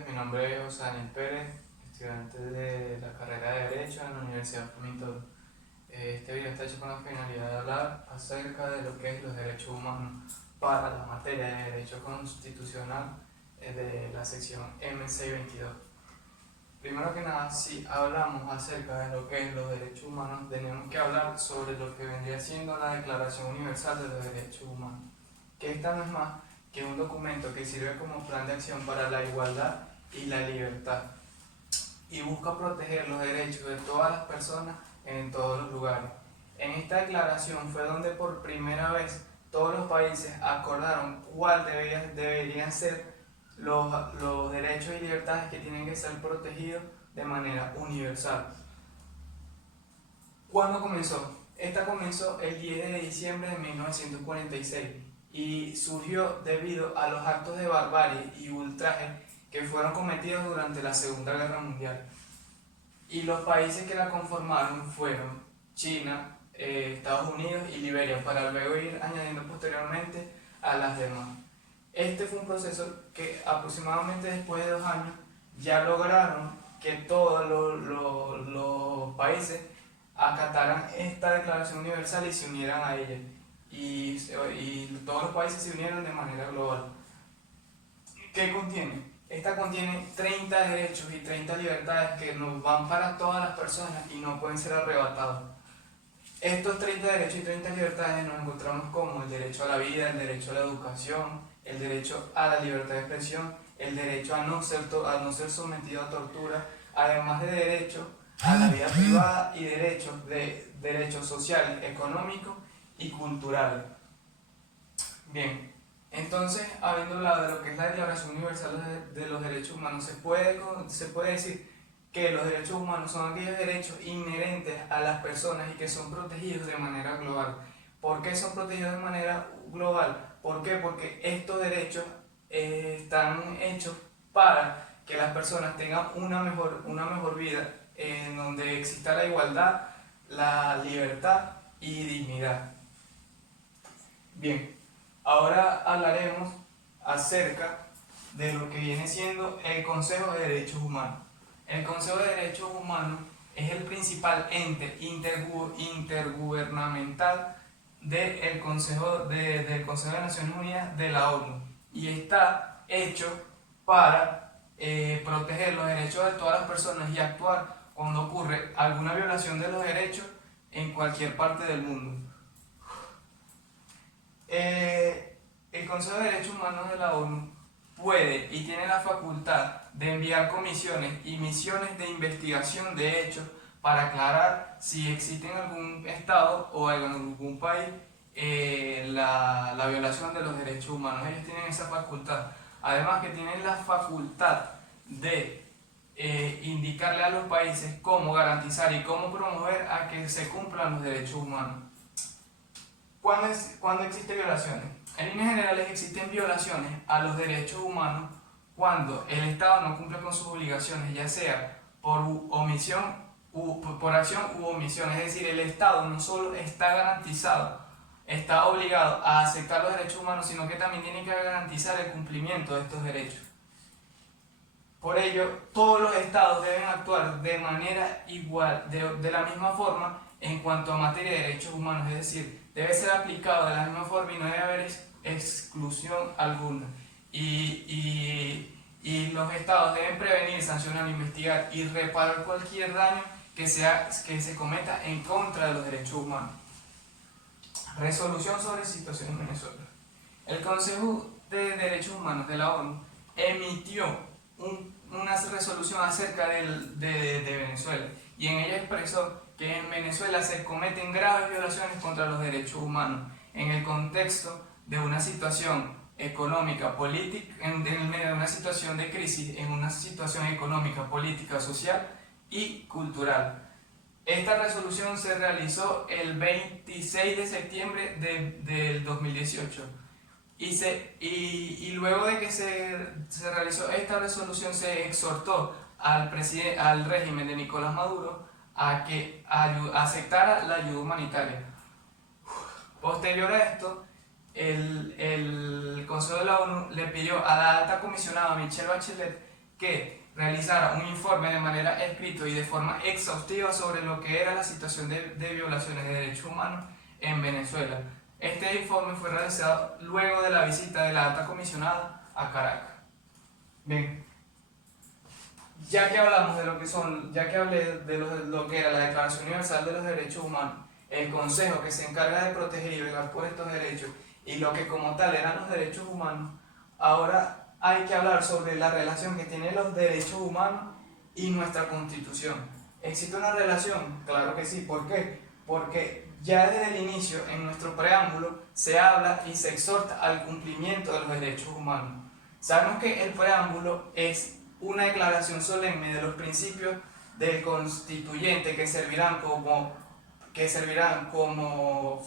días, mi nombre es José Daniel Pérez, estudiante de la carrera de Derecho en la Universidad Fomento. Este video está hecho con la finalidad de hablar acerca de lo que es los derechos humanos para la materia de Derecho Constitucional de la sección M622. Primero que nada, si hablamos acerca de lo que es los derechos humanos, tenemos que hablar sobre lo que vendría siendo la Declaración Universal de los Derechos Humanos, que esta no es más que un documento que sirve como plan de acción para la igualdad y la libertad, y busca proteger los derechos de todas las personas en todos los lugares. En esta declaración fue donde por primera vez todos los países acordaron cuál deberían ser los derechos y libertades que tienen que ser protegidos de manera universal. ¿Cuándo comenzó? Esta comenzó el 10 de diciembre de 1946 y surgió debido a los actos de barbarie y ultraje que fueron cometidos durante la Segunda Guerra Mundial. Y los países que la conformaron fueron China, Estados Unidos y Liberia, para luego ir añadiendo posteriormente a las demás. Este fue un proceso que aproximadamente después de 2 años ya lograron que todos los países acataran esta Declaración Universal y se unieran a ella. Y todos los países se unieron de manera global. ¿Qué contiene? Esta contiene 30 derechos y 30 libertades que nos van para todas las personas y no pueden ser arrebatados. Estos 30 derechos y 30 libertades nos encontramos como el derecho a la vida, el derecho a la educación, el derecho a la libertad de expresión, el derecho a no ser sometido a tortura, además de derecho a la vida privada y derechos sociales, económicos y culturales. Bien, entonces, habiendo hablado de lo que es la Declaración Universal de los Derechos Humanos, se puede decir que los derechos humanos son aquellos derechos inherentes a las personas y que son protegidos de manera global. ¿Por qué son protegidos de manera global? ¿Por qué? Porque estos derechos están hechos para que las personas tengan una mejor vida en donde exista la igualdad, la libertad y dignidad. Bien, ahora hablaremos acerca de lo que viene siendo el Consejo de Derechos Humanos. El Consejo de Derechos Humanos es el principal ente intergubernamental del Consejo de Naciones Unidas de la ONU y está hecho para proteger los derechos de todas las personas y actuar cuando ocurre alguna violación de los derechos en cualquier parte del mundo. El Consejo de Derechos Humanos de la ONU puede y tiene la facultad de enviar comisiones y misiones de investigación de hechos para aclarar si existe en algún estado o en algún país la violación de los derechos humanos. Ellos tienen esa facultad. Además que tienen la facultad de indicarle a los países cómo garantizar y cómo promover a que se cumplan los derechos humanos. ¿Cuándo existen violaciones? En líneas generales existen violaciones a los derechos humanos cuando el Estado no cumple con sus obligaciones, ya sea por por acción u omisión. Es decir, el Estado no solo está garantizado, está obligado a aceptar los derechos humanos, sino que también tiene que garantizar el cumplimiento de estos derechos. Por ello, todos los estados deben actuar de manera igual, de la misma forma en cuanto a materia de derechos humanos, es decir, debe ser aplicado de la misma forma y no debe haber exclusión alguna. Y los estados deben prevenir, sancionar, investigar y reparar cualquier daño que se cometa en contra de los derechos humanos. Resolución sobre situación en Venezuela. El Consejo de Derechos Humanos de la ONU emitió una resolución acerca de Venezuela y en ella expresó que en Venezuela se cometen graves violaciones contra los derechos humanos en el contexto de una situación económica, política, en medio de una situación de crisis, en una situación económica, política, social y cultural. Esta resolución se realizó el 26 de septiembre del 2018 y luego de que se realizó esta resolución se exhortó al régimen de Nicolás Maduro a que aceptara la ayuda humanitaria. Posterior a esto, el Consejo de la ONU le pidió a la alta comisionada Michelle Bachelet que realizara un informe de manera escrita y de forma exhaustiva sobre lo que era la situación de violaciones de derechos humanos en Venezuela. Este informe fue realizado luego de la visita de la alta comisionada a Caracas. Bien, ya que hablamos de lo que son, ya que hablé de lo que era la Declaración Universal de los Derechos Humanos, el Consejo que se encarga de proteger y velar por estos derechos y lo que como tal eran los derechos humanos, ahora hay que hablar sobre la relación que tienen los derechos humanos y nuestra Constitución. ¿Existe una relación? Claro que sí. ¿Por qué? Porque ya desde el inicio, en nuestro preámbulo, se habla y se exhorta al cumplimiento de los derechos humanos. Sabemos que el preámbulo es una declaración solemne de los principios del constituyente que servirán como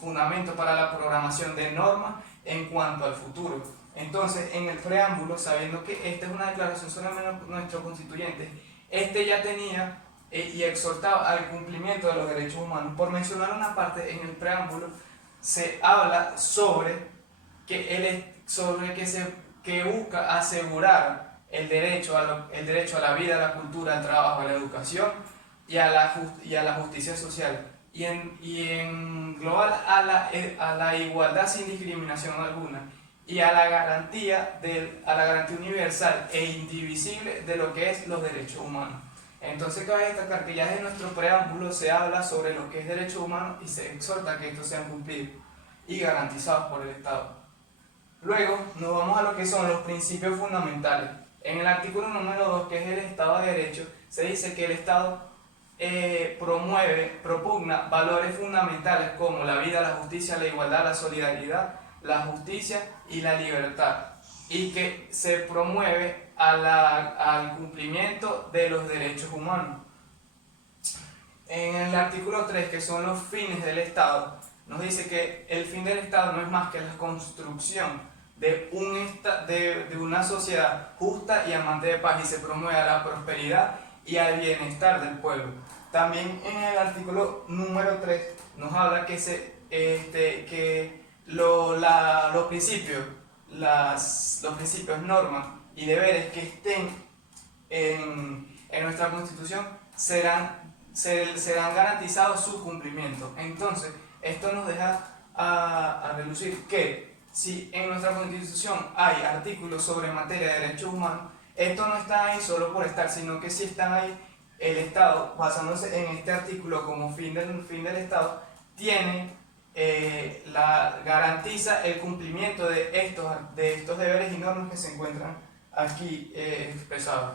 fundamento para la programación de normas en cuanto al futuro. Entonces, en el preámbulo, sabiendo que esta es una declaración solemne de nuestro constituyente, este ya tenía y exhortaba al cumplimiento de los derechos humanos. Por mencionar una parte, en el preámbulo se habla sobre que busca asegurar el derecho a la vida, a la cultura, al trabajo, a la educación y a la justicia social. Y en global a la igualdad sin discriminación alguna y a la garantía universal e indivisible de lo que es los derechos humanos. Entonces cabe destacar que ya desde nuestro preámbulo se habla sobre lo que es derechos humanos y se exhorta a que estos sean cumplidos y garantizados por el Estado. Luego nos vamos a lo que son los principios fundamentales. En el artículo número 2, que es el Estado de Derecho, se dice que el Estado propugna valores fundamentales como la vida, la justicia, la igualdad, la solidaridad, la justicia y la libertad, y que se promueve al cumplimiento de los derechos humanos. En el artículo 3, que son los fines del Estado, nos dice que el fin del Estado no es más que la construcción de una sociedad justa y amante de paz, y se promueve a la prosperidad y al bienestar del pueblo. También en el artículo número 3 nos habla que los principios, normas y deberes que estén en nuestra Constitución serán garantizados su cumplimiento. Entonces, esto nos deja a relucir que si en nuestra Constitución hay artículos sobre materia de derechos humanos, esto no está ahí solo por estar, sino que si están ahí, el Estado, basándose en este artículo como fin del Estado, garantiza el cumplimiento de estos deberes y normas que se encuentran aquí expresados.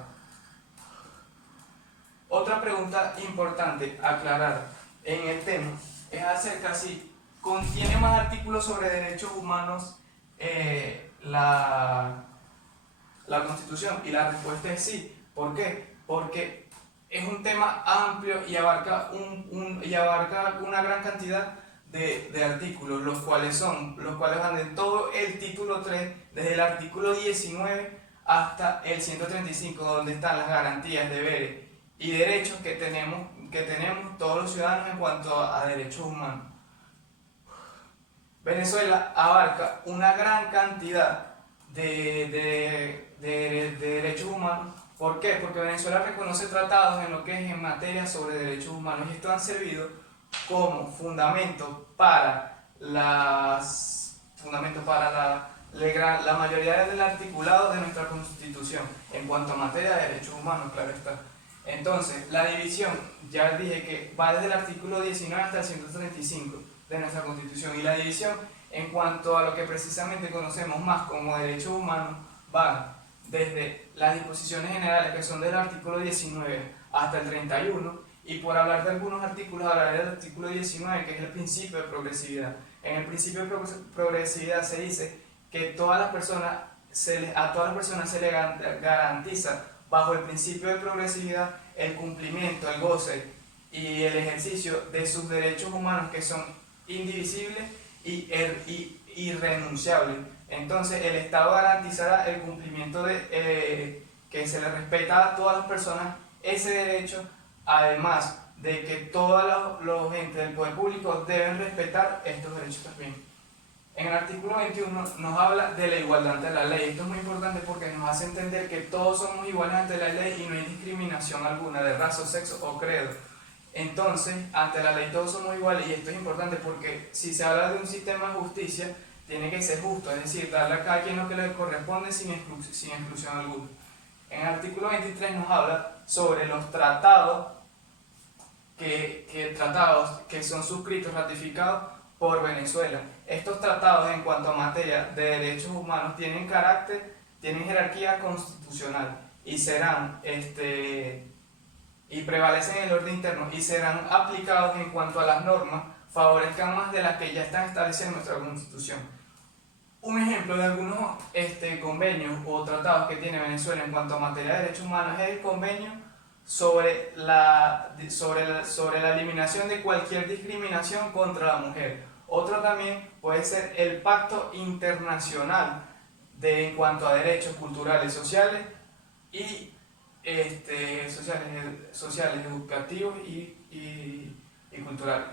Otra pregunta importante a aclarar en el tema es acerca si contiene más artículos sobre derechos humanos la Constitución, y la respuesta es sí. ¿Por qué? Porque es un tema amplio y abarca una gran cantidad de artículos, los cuales van de todo el título 3, desde el artículo 19 hasta el 135, donde están las garantías, deberes y derechos que tenemos todos los ciudadanos en cuanto a derechos humanos. Venezuela abarca una gran cantidad de derechos humanos. ¿Por qué? Porque Venezuela reconoce tratados en lo que es en materia sobre derechos humanos, y estos han servido como fundamento para la mayoría del articulado de nuestra Constitución en cuanto a materia de derechos humanos, claro está. Entonces, la división, ya dije que va desde el artículo 19 hasta el 135 de nuestra Constitución, y la división en cuanto a lo que precisamente conocemos más como derechos humanos va desde las disposiciones generales, que son del artículo 19 hasta el 31, y por hablar de algunos artículos, hablaré del artículo 19, que es el principio de progresividad. En el principio de progresividad se dice que a todas las personas se les garantiza, bajo el principio de progresividad, el cumplimiento, el goce y el ejercicio de sus derechos humanos, que son indivisibles y irrenunciables. Entonces, el Estado garantizará el cumplimiento que se le respeta a todas las personas ese derecho, además de que todos los entes del poder público deben respetar estos derechos también. En el artículo 21 nos habla de la igualdad ante la ley. Esto es muy importante porque nos hace entender que todos somos iguales ante la ley y no hay discriminación alguna de raza, sexo o credo. Entonces, ante la ley todos somos iguales, y esto es importante porque si se habla de un sistema de justicia, tiene que ser justo, es decir, darle a cada quien lo que le corresponde sin exclusión alguna. En el artículo 23 nos habla sobre los tratados que son suscritos, ratificados por Venezuela. Estos tratados en cuanto a materia de derechos humanos tienen jerarquía constitucional y y prevalecen en el orden interno y serán aplicados en cuanto a las normas favorezcan más de las que ya están establecidas en nuestra Constitución. Un ejemplo de algunos convenios o tratados que tiene Venezuela en cuanto a materia de derechos humanos es el convenio sobre la eliminación de cualquier discriminación contra la mujer. Otro también puede ser el Pacto Internacional en cuanto a derechos culturales, sociales y sociales, educativos y culturales.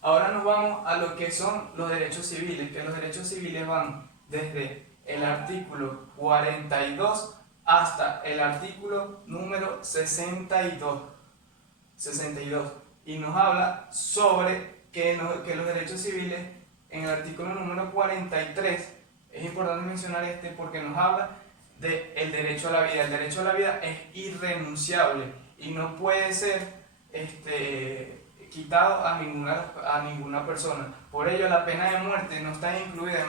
Ahora nos vamos a lo que son los derechos civiles, que los derechos civiles van desde el artículo 42 hasta el artículo número 62. Y nos habla sobre que los derechos civiles, en el artículo número 43, es importante mencionar porque nos habla del derecho a la vida. El derecho a la vida es irrenunciable y no puede ser quitado a ninguna persona. Por ello, la pena de muerte no está incluida en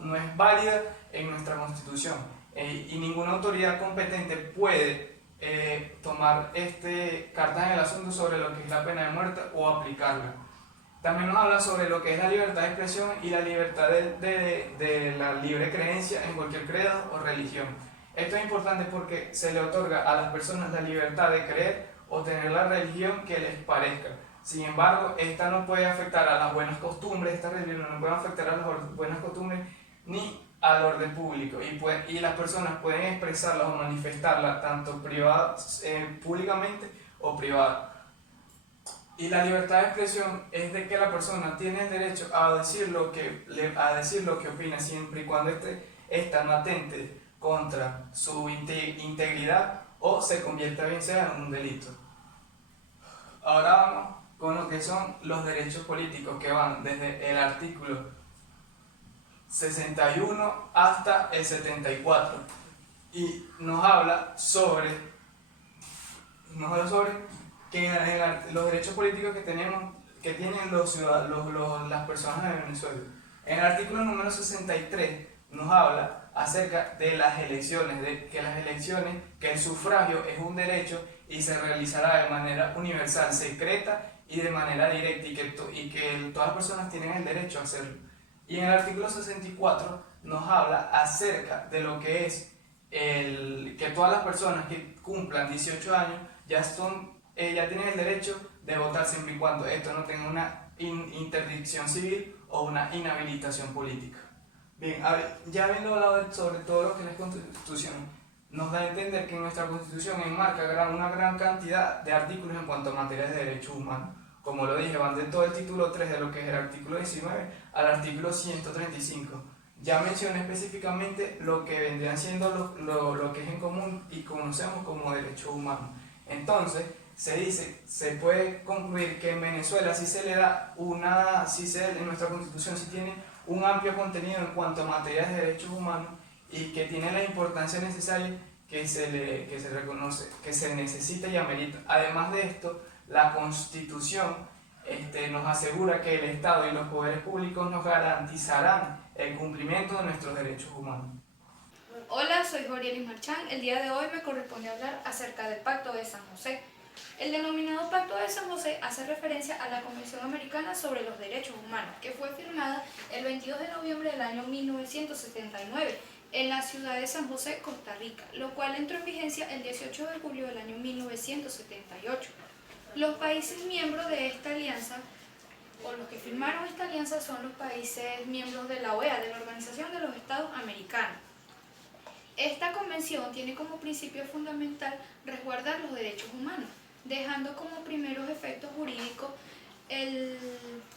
no es válida en nuestra Constitución, y ninguna autoridad competente puede tomar cartas en el asunto sobre lo que es la pena de muerte o aplicarla. También nos habla sobre lo que es la libertad de expresión y la libertad de la libre creencia en cualquier credo o religión. Esto es importante porque se le otorga a las personas la libertad de creer o tener la religión que les parezca. Sin embargo, esta no puede afectar a las buenas costumbres, esta religión no puede afectar a las buenas costumbres ni al orden público, y las personas pueden expresarla o manifestarla tanto públicamente o privada. Y la libertad de expresión es de que la persona tiene el derecho a decir lo que opina, siempre y cuando esta no atente contra su integridad o se convierta bien sea en un delito. Ahora vamos con lo que son los derechos políticos, que van desde el artículo 61 hasta el 74, y nos habla sobre que los derechos políticos que tienen las personas de Venezuela. En el artículo número 63 nos habla acerca de las elecciones, que el sufragio es un derecho y se realizará de manera universal, secreta y de manera directa, y que todas las personas tienen el derecho a hacerlo. Y en el artículo 64 nos habla acerca de lo que es que todas las personas que cumplan 18 años ya tienen el derecho de votar, siempre y cuando esto no tenga una interdicción civil o una inhabilitación política. Bien, ya habiendo hablado sobre todo lo que es la Constitución, nos da a entender que nuestra Constitución enmarca una gran cantidad de artículos en cuanto a materias de derechos humanos. Como lo dije, van de todo el título 3 de lo que es el artículo 19 al artículo 135. Ya mencioné específicamente lo que vendrían siendo lo que es en común y conocemos como derechos humanos. Entonces, se puede concluir que en Venezuela en nuestra Constitución sí tiene un amplio contenido en cuanto a materias de derechos humanos, y que tiene la importancia necesaria que se reconoce, que se necesita y amerita. Además de esto, la Constitución nos asegura que el Estado y los poderes públicos nos garantizarán el cumplimiento de nuestros derechos humanos. Hola, soy Jorielis Marchán. El día de hoy me corresponde hablar acerca del Pacto de San José. El denominado Pacto de San José hace referencia a la Convención Americana sobre los Derechos Humanos, que fue firmada el 22 de noviembre del año 1979 en la ciudad de San José, Costa Rica, lo cual entró en vigencia el 18 de julio del año 1978. Los países miembros de esta alianza, o los que firmaron esta alianza, son los países miembros de la OEA, de la Organización de los Estados Americanos. Esta convención tiene como principio fundamental resguardar los derechos humanos, dejando como primeros efectos jurídicos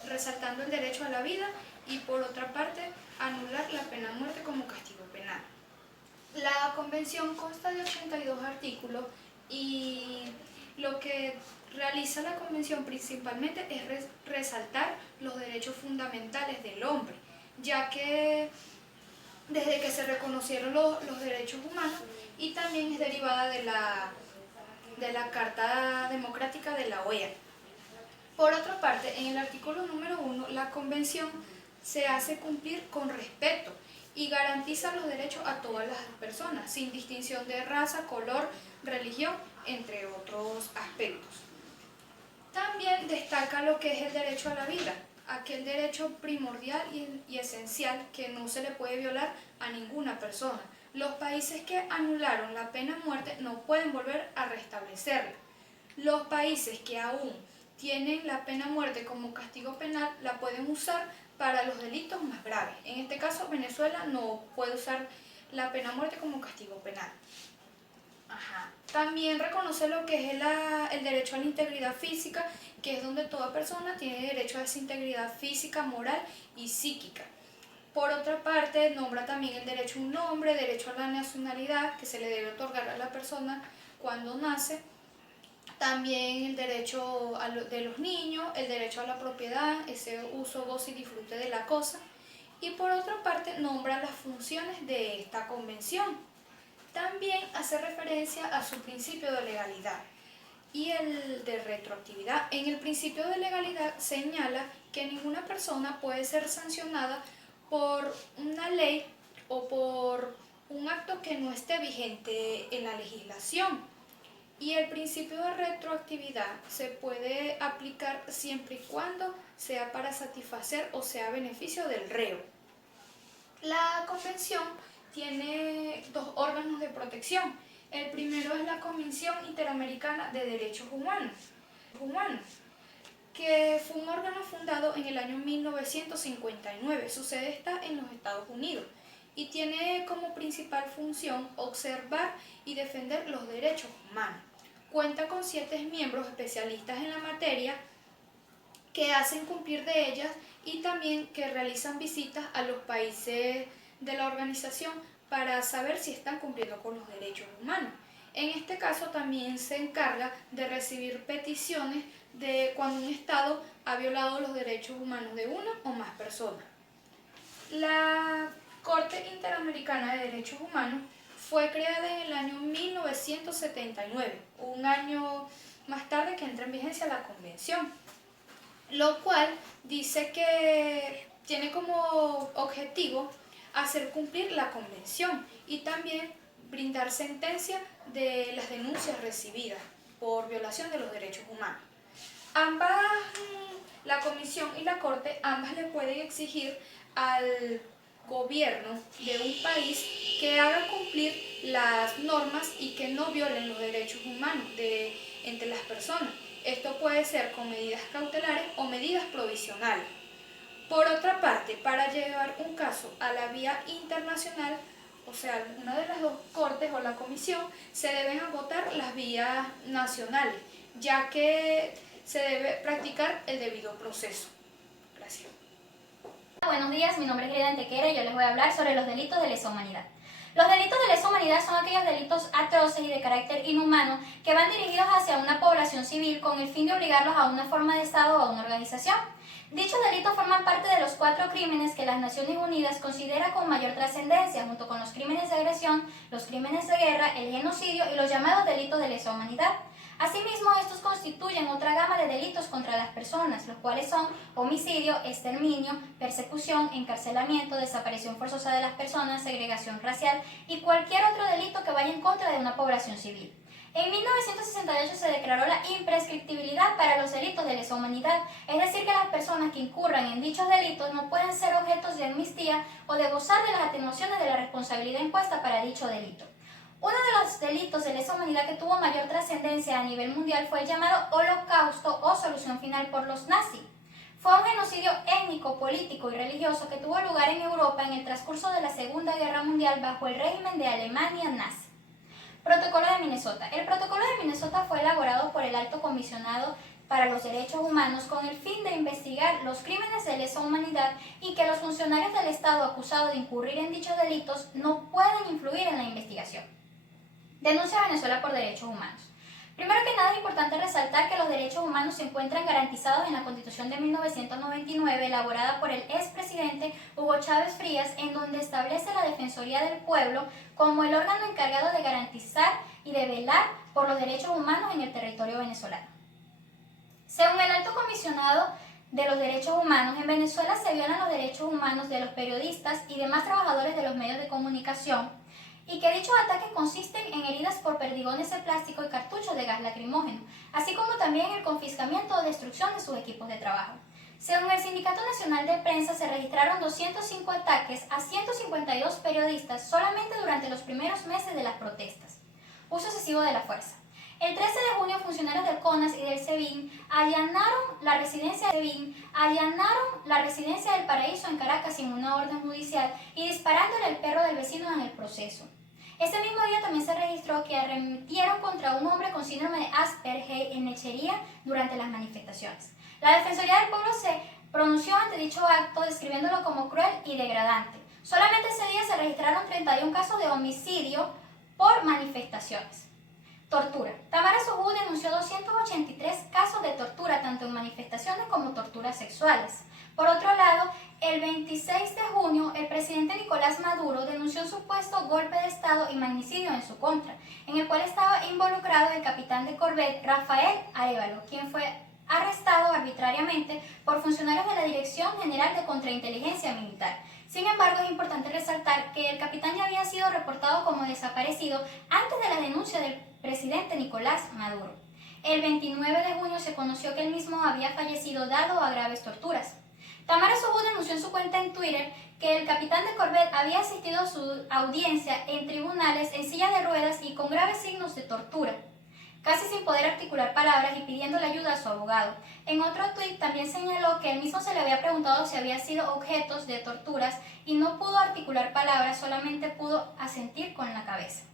resaltando el derecho a la vida y por otra parte anular la pena de muerte como castigo penal. La convención consta de 82 artículos y lo que realiza la convención principalmente es resaltar los derechos fundamentales del hombre, ya que desde que se reconocieron los derechos humanos y también es derivada de la Carta Democrática de la OEA. Por otra parte, en el artículo número 1, la convención se hace cumplir con respeto y garantiza los derechos a todas las personas, sin distinción de raza, color, religión, entre otros aspectos. También destaca lo que es el derecho a la vida, aquel derecho primordial y esencial que no se le puede violar a ninguna persona. Los países que anularon la pena de muerte no pueden volver a restablecerla. Los países que aún tienen la pena de muerte como castigo penal la pueden usar para los delitos más graves. En este caso, Venezuela no puede usar la pena de muerte como castigo penal. También reconoce lo que es el derecho a la integridad física, que es donde toda persona tiene derecho a esa integridad física, moral y psíquica. Por otra parte, nombra también el derecho a un nombre, derecho a la nacionalidad, que se le debe otorgar a la persona cuando nace. También el derecho de los niños, el derecho a la propiedad, ese uso, goce y disfrute de la cosa. Y por otra parte, nombra las funciones de esta convención. También hace referencia a su principio de legalidad y el de retroactividad. En el principio de legalidad señala que ninguna persona puede ser sancionada por una ley o por un acto que no esté vigente en la legislación. Y el principio de retroactividad se puede aplicar siempre y cuando sea para satisfacer o sea a beneficio del reo. La convención tiene dos órganos de protección. El primero es la Comisión Interamericana de Derechos Humanos, que fue un órgano fundado en el año 1959. Su sede está en los Estados Unidos y tiene como principal función observar y defender los derechos humanos. Cuenta con 7 miembros especialistas en la materia que hacen cumplir de ellas y también que realizan visitas a los países de la organización para saber si están cumpliendo con los derechos humanos. En este caso también se encarga de recibir peticiones de cuando un Estado ha violado los derechos humanos de una o más personas. La Corte Interamericana de Derechos Humanos fue creada en el año 1979, un año más tarde que entra en vigencia la Convención, lo cual dice que tiene como objetivo hacer cumplir la Convención y también brindar sentencia de las denuncias recibidas por violación de los derechos humanos. Ambas, la Comisión y la Corte, ambas le pueden exigir al gobierno de un país que haga cumplir las normas y que no violen los derechos humanos entre las personas. Esto puede ser con medidas cautelares o medidas provisionales. Por otra parte, para llevar un caso a la vía internacional, o sea, una de las dos cortes o la comisión, se deben agotar las vías nacionales, ya que se debe practicar el debido proceso. Gracias. Buenos días, mi nombre es Greta Antequera y yo les voy a hablar sobre los delitos de lesa humanidad. Los delitos de lesa humanidad son aquellos delitos atroces y de carácter inhumano que van dirigidos hacia una población civil con el fin de obligarlos a una forma de Estado o a una organización. Dichos delitos forman parte de los 4 crímenes que las Naciones Unidas considera con mayor trascendencia, junto con los crímenes de agresión, los crímenes de guerra, el genocidio y los llamados delitos de lesa humanidad. Asimismo, estos constituyen otra gama de delitos contra las personas, los cuales son homicidio, exterminio, persecución, encarcelamiento, desaparición forzosa de las personas, segregación racial y cualquier otro delito que vaya en contra de una población civil. En 1968 se declaró la imprescriptibilidad para los delitos de lesa humanidad, es decir, que las personas que incurran en dichos delitos no pueden ser objetos de amnistía o de gozar de las atenuaciones de la responsabilidad impuesta para dicho delito. Uno de los delitos de lesa humanidad que tuvo mayor trascendencia a nivel mundial fue el llamado Holocausto o Solución Final por los nazis. Fue un genocidio étnico, político y religioso que tuvo lugar en Europa en el transcurso de la Segunda Guerra Mundial bajo el régimen de Alemania nazi. Protocolo de Minnesota. El Protocolo de Minnesota fue elaborado por el Alto Comisionado para los Derechos Humanos con el fin de investigar los crímenes de lesa humanidad y que los funcionarios del Estado acusados de incurrir en dichos delitos no puedan influir en la investigación. Denuncia a Venezuela por derechos humanos. Primero que nada es importante resaltar que los derechos humanos se encuentran garantizados en la Constitución de 1999, elaborada por el expresidente Hugo Chávez Frías, en donde establece la Defensoría del Pueblo como el órgano encargado de garantizar y de velar por los derechos humanos en el territorio venezolano. Según el Alto Comisionado de los Derechos Humanos, en Venezuela se violan los derechos humanos de los periodistas y demás trabajadores de los medios de comunicación, y que dichos ataques consisten en heridas por perdigones de plástico y cartuchos de gas lacrimógeno, así como también el confiscamiento o destrucción de sus equipos de trabajo. Según el Sindicato Nacional de Prensa, se registraron 205 ataques a 152 periodistas solamente durante los primeros meses de las protestas. Uso excesivo de la fuerza. El 13 de junio, funcionarios del CONAS y del SEBIN allanaron la residencia del Paraíso en Caracas sin una orden judicial y disparándole al perro del vecino en el proceso. Ese mismo día también se registró que arremetieron contra un hombre con síndrome de Asperger en Lechería durante las manifestaciones. La Defensoría del Pueblo se pronunció ante dicho acto describiéndolo como cruel y degradante. Solamente ese día se registraron 31 casos de homicidio por manifestaciones. Tortura. Tamara Sojú denunció 283 casos de tortura, tanto en manifestaciones como torturas sexuales. Por otro lado, el 26 de junio, el presidente Nicolás Maduro denunció un supuesto golpe de Estado y magnicidio en su contra, en el cual estaba involucrado el capitán de Corvette Rafael Arévalo, quien fue arrestado arbitrariamente por funcionarios de la Dirección General de Contrainteligencia Militar. Sin embargo, es importante resaltar que el capitán ya había sido reportado como desaparecido antes de la denuncia del presidente Nicolás Maduro. El 29 de junio se conoció que él mismo había fallecido dado a graves torturas. Tamara Sojú denunció en su cuenta en Twitter que el capitán de Corvette había asistido a su audiencia en tribunales en silla de ruedas y con graves signos de tortura, casi sin poder articular palabras y pidiéndole ayuda a su abogado. En otro tuit también señaló que él mismo se le había preguntado si había sido objeto de torturas y no pudo articular palabras, solamente pudo asentir con la cabeza.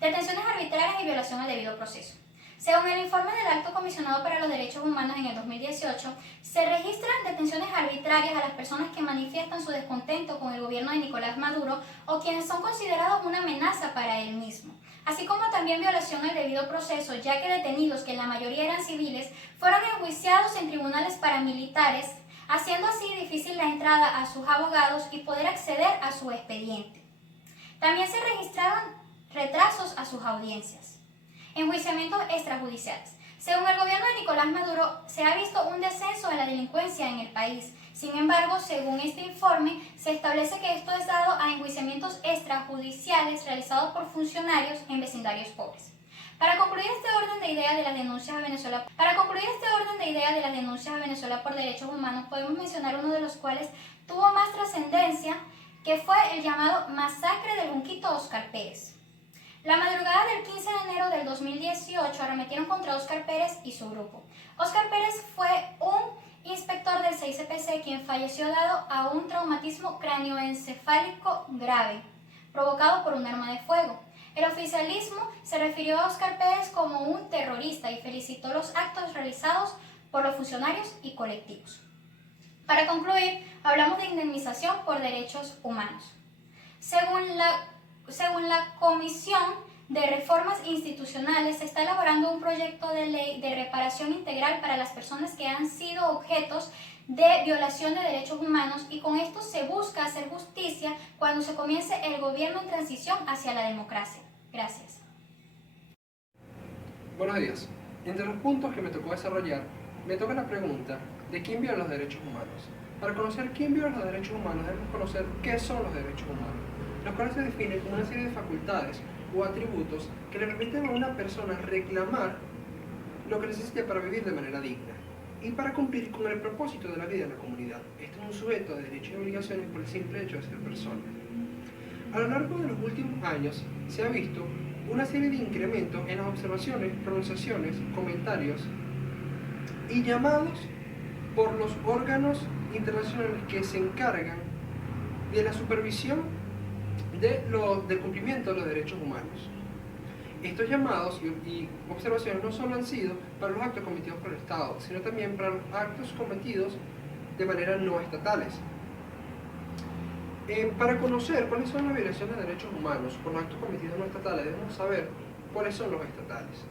Detenciones arbitrarias y violación al debido proceso. Según el informe del Alto Comisionado para los Derechos Humanos en el 2018, se registran detenciones arbitrarias a las personas que manifiestan su descontento con el gobierno de Nicolás Maduro o quienes son considerados una amenaza para él mismo, así como también violación al debido proceso, ya que detenidos, que en la mayoría eran civiles, fueron enjuiciados en tribunales paramilitares, haciendo así difícil la entrada a sus abogados y poder acceder a su expediente. También se registraron retrasos a sus audiencias. Enjuiciamientos extrajudiciales. Según el gobierno de Nicolás Maduro, se ha visto un descenso de la delincuencia en el país. Sin embargo, según este informe, se establece que esto es dado a enjuiciamientos extrajudiciales realizados por funcionarios en vecindarios pobres. Para concluir este orden de ideas de las denuncias a Venezuela por derechos humanos, podemos mencionar uno de los cuales tuvo más trascendencia, que fue el llamado Masacre del Junquito Óscar Pérez. La madrugada del 15 de enero del 2018 arremetieron contra Óscar Pérez y su grupo. Óscar Pérez fue un inspector del 6CPC quien falleció dado a un traumatismo cráneoencefálico grave, provocado por un arma de fuego. El oficialismo se refirió a Óscar Pérez como un terrorista y felicitó los actos realizados por los funcionarios y colectivos. Para concluir, hablamos de indemnización por derechos humanos. Según la Comisión de Reformas Institucionales, se está elaborando un proyecto de ley de reparación integral para las personas que han sido objetos de violación de derechos humanos, y con esto se busca hacer justicia cuando se comience el gobierno en transición hacia la democracia. Gracias. Buenos días. Entre los puntos que me tocó desarrollar, me toca la pregunta de quién viola los derechos humanos. Para conocer quién viola los derechos humanos, debemos conocer qué son los derechos humanos, los cuales se definen como una serie de facultades o atributos que le permiten a una persona reclamar lo que necesite para vivir de manera digna y para cumplir con el propósito de la vida en la comunidad. Este es un sujeto de derechos y obligaciones por el simple hecho de ser persona. A lo largo de los últimos años se ha visto una serie de incrementos en las observaciones, pronunciaciones, comentarios y llamados por los órganos internacionales que se encargan de la supervisión del cumplimiento de los derechos humanos. Estos llamados y observaciones no solo han sido para los actos cometidos por el Estado, sino también para los actos cometidos de manera no estatales. Para conocer cuáles son las violaciones de derechos humanos por los actos cometidos no estatales, debemos saber cuáles son los estatales.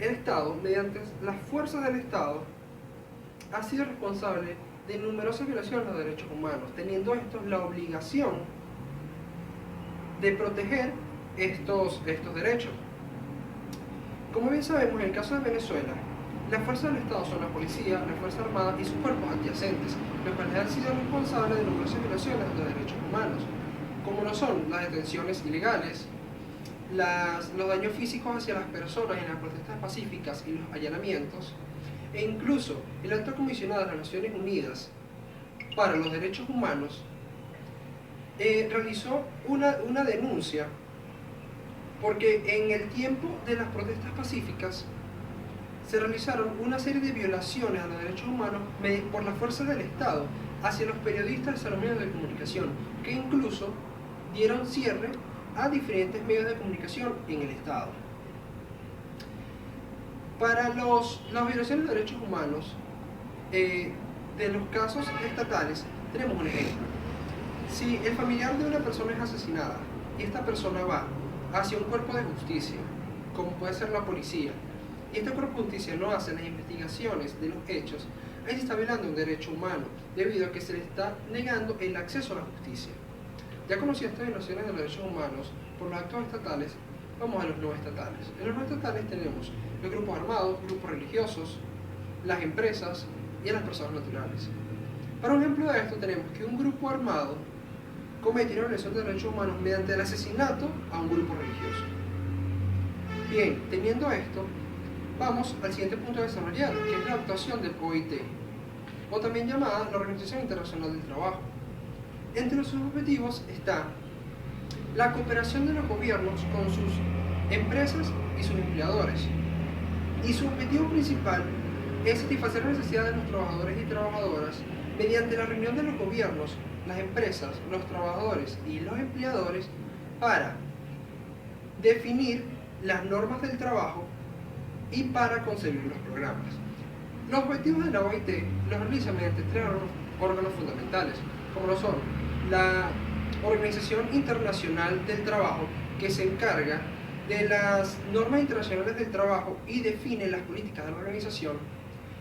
El Estado, mediante las fuerzas del Estado, ha sido responsable de numerosas violaciones de los derechos humanos, teniendo estos la obligación de proteger estos derechos. Como bien sabemos, en el caso de Venezuela, las fuerzas del Estado son la policía, la Fuerza Armada y sus cuerpos adyacentes, los cuales han sido responsables de numerosas violaciones de los derechos humanos, como lo son las detenciones ilegales, los daños físicos hacia las personas en las protestas pacíficas y los allanamientos, e incluso el Alto Comisionado de las Naciones Unidas para los Derechos Humanos realizó una denuncia porque en el tiempo de las protestas pacíficas se realizaron una serie de violaciones a los derechos humanos por las fuerzas del Estado hacia los periodistas de los medios de comunicación, que incluso dieron cierre a diferentes medios de comunicación en el Estado. Para las violaciones de derechos humanos, de los casos estatales, tenemos un ejemplo. Si el familiar de una persona es asesinada y esta persona va hacia un cuerpo de justicia, como puede ser la policía, y este cuerpo de justicia no hace las investigaciones de los hechos, ahí se está violando un derecho humano, debido a que se le está negando el acceso a la justicia. Ya conociendo estas violaciones de los derechos humanos por los actos estatales, vamos a los no estatales. En los no estatales tenemos los grupos armados, grupos religiosos, las empresas y a las personas naturales. Para un ejemplo de esto tenemos que un grupo armado comete una violación de derechos humanos mediante el asesinato a un grupo religioso. Bien, teniendo esto, vamos al siguiente punto a desarrollar, que es la actuación del OIT, o también llamada la Organización Internacional del Trabajo. Entre sus objetivos está la cooperación de los gobiernos con sus empresas y sus empleadores. Y su objetivo principal es satisfacer las necesidades de los trabajadores y trabajadoras mediante la reunión de los gobiernos, las empresas, los trabajadores y los empleadores para definir las normas del trabajo y para concebir los programas. Los objetivos de la OIT los realiza mediante tres órganos fundamentales, como lo son la Organización Internacional del Trabajo, que se encarga de las normas internacionales del trabajo y define las políticas de la organización,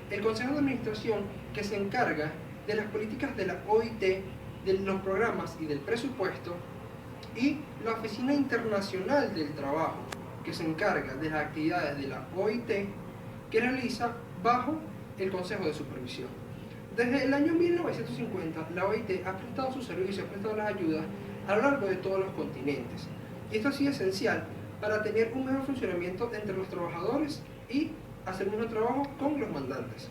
el Consejo de Administración, que se encarga de las políticas de la OIT, de los programas y del presupuesto, y la Oficina Internacional del Trabajo, que se encarga de las actividades de la OIT, que realiza bajo el Consejo de Supervisión. Desde el año 1950, la OIT ha prestado sus servicios, ha prestado las ayudas a lo largo de todos los continentes. Y esto ha sido esencial para tener un mejor funcionamiento entre los trabajadores y hacer un mejor trabajo con los mandantes.